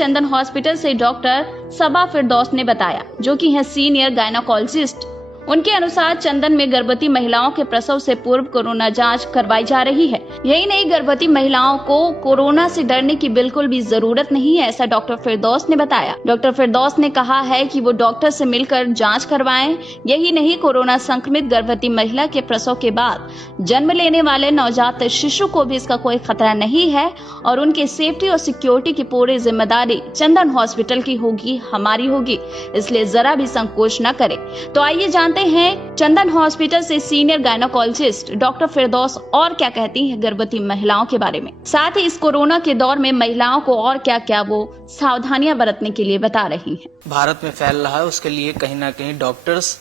चंदन hospital से doctor सबा फिरदौस ने बताया, जो कि है सीनियर गायनोकोलॉजिस्ट। उनके अनुसार चंदन में गर्भवती महिलाओं के प्रसव से पूर्व कोरोना जांच करवाई जा रही है। यही नहीं, गर्भवती महिलाओं को कोरोना से डरने की बिल्कुल भी जरूरत नहीं है, ऐसा डॉक्टर फिरदौस ने बताया। डॉक्टर फिरदौस ने कहा है कि वो डॉक्टर से मिलकर जांच करवाएं। यही नहीं, कोरोना संक्रमित गर्भवती महिला के प्रसव के बाद जन्म लेने वाले नवजात शिशु को भी इसका कोई खतरा नहीं है और उनके सेफ्टी और सिक्योरिटी की पूरी जिम्मेदारी चंदन हॉस्पिटल की होगी, हमारी होगी, इसलिए जरा भी संकोच न करें। तो आइए जानते हैं चंदन हॉस्पिटल से सीनियर गायनोकोलॉजिस्ट डॉक्टर फिरदौस और क्या कहती हैं गर्भवती महिलाओं के बारे में। साथ ही इस कोरोना के दौर में महिलाओं को और क्या क्या वो सावधानियां बरतने के लिए बता रही हैं। भारत में फैल रहा है, उसके लिए कहीं ना कहीं डॉक्टर्स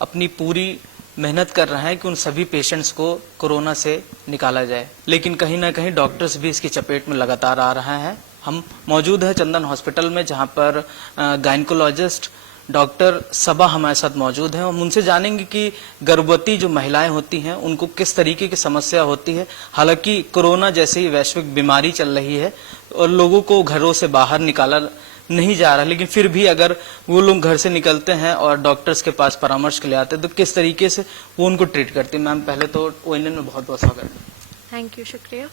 अपनी पूरी मेहनत कर रहे हैं कि उन सभी पेशेंट्स को कोरोना से निकाला जाए, लेकिन कहीं ना कहीं डॉक्टर्स भी इसकी चपेट में लगातार आ रहे हैं। हम मौजूद है चंदन हॉस्पिटल में, जहां पर गायनकोलॉजिस्ट डॉक्टर सबा हमारे साथ मौजूद हैं। हम उनसे जानेंगे कि गर्भवती जो महिलाएं होती हैं उनको किस तरीके की समस्या होती है। हालांकि कोरोना जैसी वैश्विक बीमारी चल रही है और लोगों को घरों से बाहर निकाला नहीं जा रहा, लेकिन फिर भी अगर वो लोग घर से निकलते हैं और डॉक्टर्स के पास परामर्श के लिए आते हैं तो किस तरीके से वो उनको ट्रीट करती है। मैम, पहले तो ONN में बहुत बहुत स्वागत है। थैंक यू, शुक्रिया।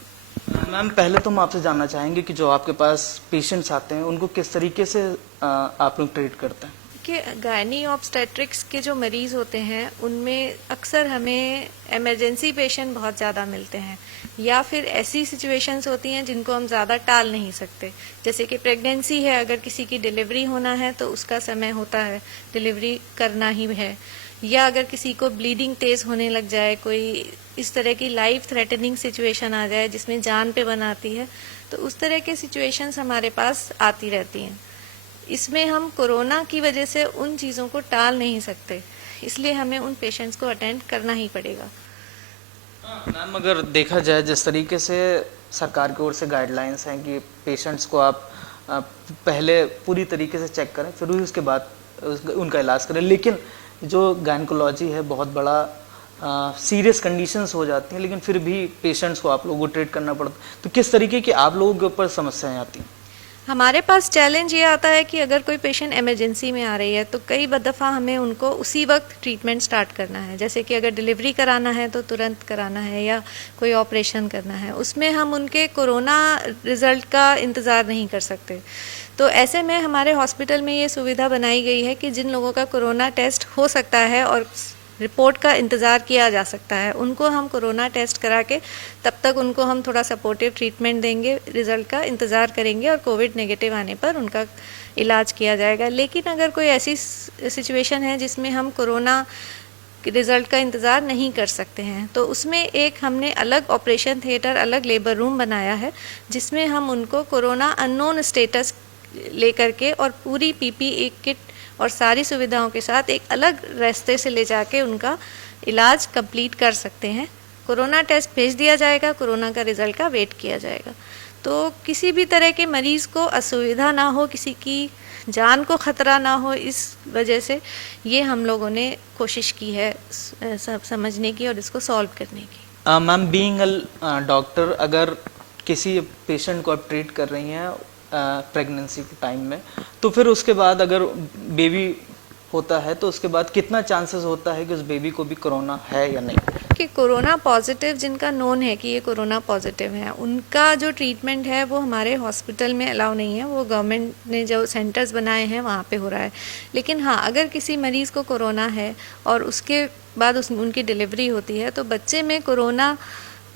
मैम, पहले तो हम आपसे जानना चाहेंगे कि जो आपके पास पेशेंट्स आते हैं उनको किस तरीके से आप लोग ट्रीट करते हैं। कि गायनी ऑब्स्टेट्रिक्स के जो मरीज होते हैं उनमें अक्सर हमें इमरजेंसी पेशेंट बहुत ज़्यादा मिलते हैं, या फिर ऐसी सिचुएशंस होती हैं जिनको हम ज़्यादा टाल नहीं सकते। जैसे कि प्रेगनेंसी है, अगर किसी की डिलीवरी होना है तो उसका समय होता है, डिलीवरी करना ही है, या अगर किसी को ब्लीडिंग तेज़ होने लग जाए, कोई इस तरह की लाइफ थ्रेटनिंग सिचुएशन आ जाए जिसमें जान पे बन आती है, तो उस तरह के सिचुएशंस हमारे पास आती रहती हैं। इसमें हम कोरोना की वजह से उन चीज़ों को टाल नहीं सकते, इसलिए हमें उन पेशेंट्स को अटेंड करना ही पड़ेगा। मैम, अगर देखा जाए जिस तरीके से सरकार की ओर से गाइडलाइंस हैं कि पेशेंट्स को आप पहले पूरी तरीके से चेक करें, फिर उसके बाद उनका इलाज करें, लेकिन जो गायनकोलॉजी है बहुत बड़ा सीरियस कंडीशंस हो जाती हैं, लेकिन फिर भी पेशेंट्स को आप लोगों को ट्रीट करना पड़ता है। तो किस तरीके की आप लोगों के ऊपर समस्याएं आती हैं? हमारे पास चैलेंज ये आता है कि अगर कोई पेशेंट इमरजेंसी में आ रही है तो कई दफ़ा हमें उनको उसी वक्त ट्रीटमेंट स्टार्ट करना है। जैसे कि अगर डिलीवरी कराना है तो तुरंत कराना है, या कोई ऑपरेशन करना है, उसमें हम उनके कोरोना रिज़ल्ट का इंतज़ार नहीं कर सकते। तो ऐसे में हमारे हॉस्पिटल में ये सुविधा बनाई गई है कि जिन लोगों का कोरोना टेस्ट हो सकता है और रिपोर्ट का इंतज़ार किया जा सकता है, उनको हम कोरोना टेस्ट करा के तब तक उनको हम थोड़ा सपोर्टिव ट्रीटमेंट देंगे, रिज़ल्ट का इंतज़ार करेंगे और कोविड नेगेटिव आने पर उनका इलाज किया जाएगा। लेकिन अगर कोई ऐसी सिचुएशन है जिसमें हम कोरोना रिज़ल्ट का इंतज़ार नहीं कर सकते हैं, तो उसमें एक हमने अलग ऑपरेशन थिएटर, अलग लेबर रूम बनाया है, जिसमें हम उनको कोरोना अननोन स्टेटस लेकर के और पूरी PPE किट और सारी सुविधाओं के साथ एक अलग रास्ते से ले जाके उनका इलाज कंप्लीट कर सकते हैं। कोरोना टेस्ट भेज दिया जाएगा, कोरोना का रिज़ल्ट का वेट किया जाएगा। तो किसी भी तरह के मरीज़ को असुविधा ना हो, किसी की जान को ख़तरा ना हो, इस वजह से ये हम लोगों ने कोशिश की है सब समझने की और इसको सॉल्व करने की। मैम, बीइंग अ डॉक्टर, अगर किसी पेशेंट को आप ट्रीट कर रही हैं प्रेगनेंसी के टाइम में, तो फिर उसके बाद अगर बेबी होता है तो उसके बाद कितना चांसेस होता है कि उस बेबी को भी कोरोना है या नहीं? कि कोरोना पॉजिटिव जिनका नोन है कि ये कोरोना पॉजिटिव है, उनका जो ट्रीटमेंट है वो हमारे हॉस्पिटल में अलाउ नहीं है, वो गवर्नमेंट ने जो सेंटर्स बनाए हैं वहाँ पे हो रहा है। लेकिन हाँ, अगर किसी मरीज़ को कोरोना है और उसके बाद उनकी डिलीवरी होती है, तो बच्चे में कोरोना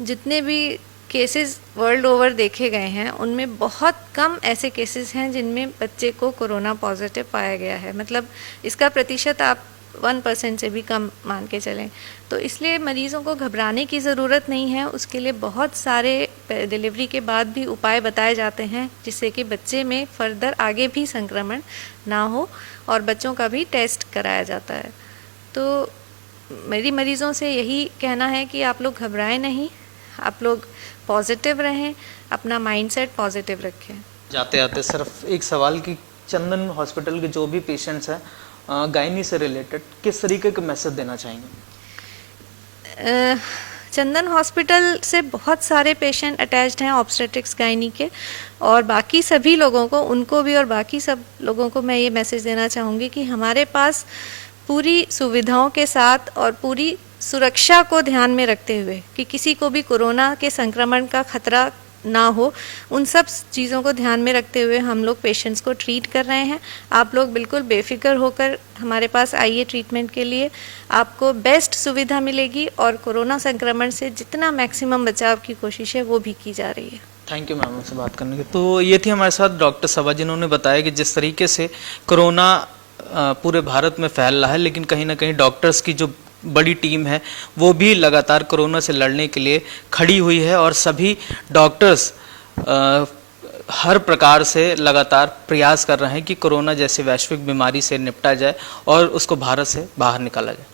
जितने भी केसेस वर्ल्ड ओवर देखे गए हैं उनमें बहुत कम ऐसे केसेस हैं जिनमें बच्चे को कोरोना पॉजिटिव पाया गया है। मतलब इसका प्रतिशत आप 1% से भी कम मान के चलें। तो इसलिए मरीज़ों को घबराने की ज़रूरत नहीं है। उसके लिए बहुत सारे डिलीवरी के बाद भी उपाय बताए जाते हैं जिससे कि बच्चे में फर्दर आगे भी संक्रमण ना हो, और बच्चों का भी टेस्ट कराया जाता है। तो मेरी मरीज़ों से यही कहना है कि आप लोग घबराएं नहीं, आप लोग पॉजिटिव रहें, अपना माइंडसेट पॉजिटिव रखें। जाते आते सिर्फ एक सवाल कि चंदन हॉस्पिटल के जो भी पेशेंट्स हैं गायनी से रिलेटेड किस तरीके का मैसेज देना चाहेंगे? चंदन हॉस्पिटल से बहुत सारे पेशेंट अटैच्ड हैं ऑब्स्टेट्रिक्स गायनी के, और बाकी सभी लोगों को, उनको भी और बाकी सब लोगों को मैं ये मैसेज देना चाहूँगी कि हमारे पास पूरी सुविधाओं के साथ और पूरी सुरक्षा को ध्यान में रखते हुए कि किसी को भी कोरोना के संक्रमण का खतरा ना हो, उन सब चीज़ों को ध्यान में रखते हुए हम लोग पेशेंट्स को ट्रीट कर रहे हैं। आप लोग बिल्कुल बेफिक्र होकर हमारे पास आइए ट्रीटमेंट के लिए, आपको बेस्ट सुविधा मिलेगी और कोरोना संक्रमण से जितना मैक्सिमम बचाव की कोशिश है वो भी की जा रही है। थैंक यू मैम हमसे बात करने के। तो ये थी हमारे साथ डॉक्टर सबा, जिन्होंने बताया कि जिस तरीके से कोरोना पूरे भारत में फैल रहा है, लेकिन कहीं ना कहीं डॉक्टर्स की जो बड़ी टीम है वो भी लगातार कोरोना से लड़ने के लिए खड़ी हुई है और सभी डॉक्टर्स हर प्रकार से लगातार प्रयास कर रहे हैं कि कोरोना जैसे वैश्विक बीमारी से निपटा जाए और उसको भारत से बाहर निकाला जाए।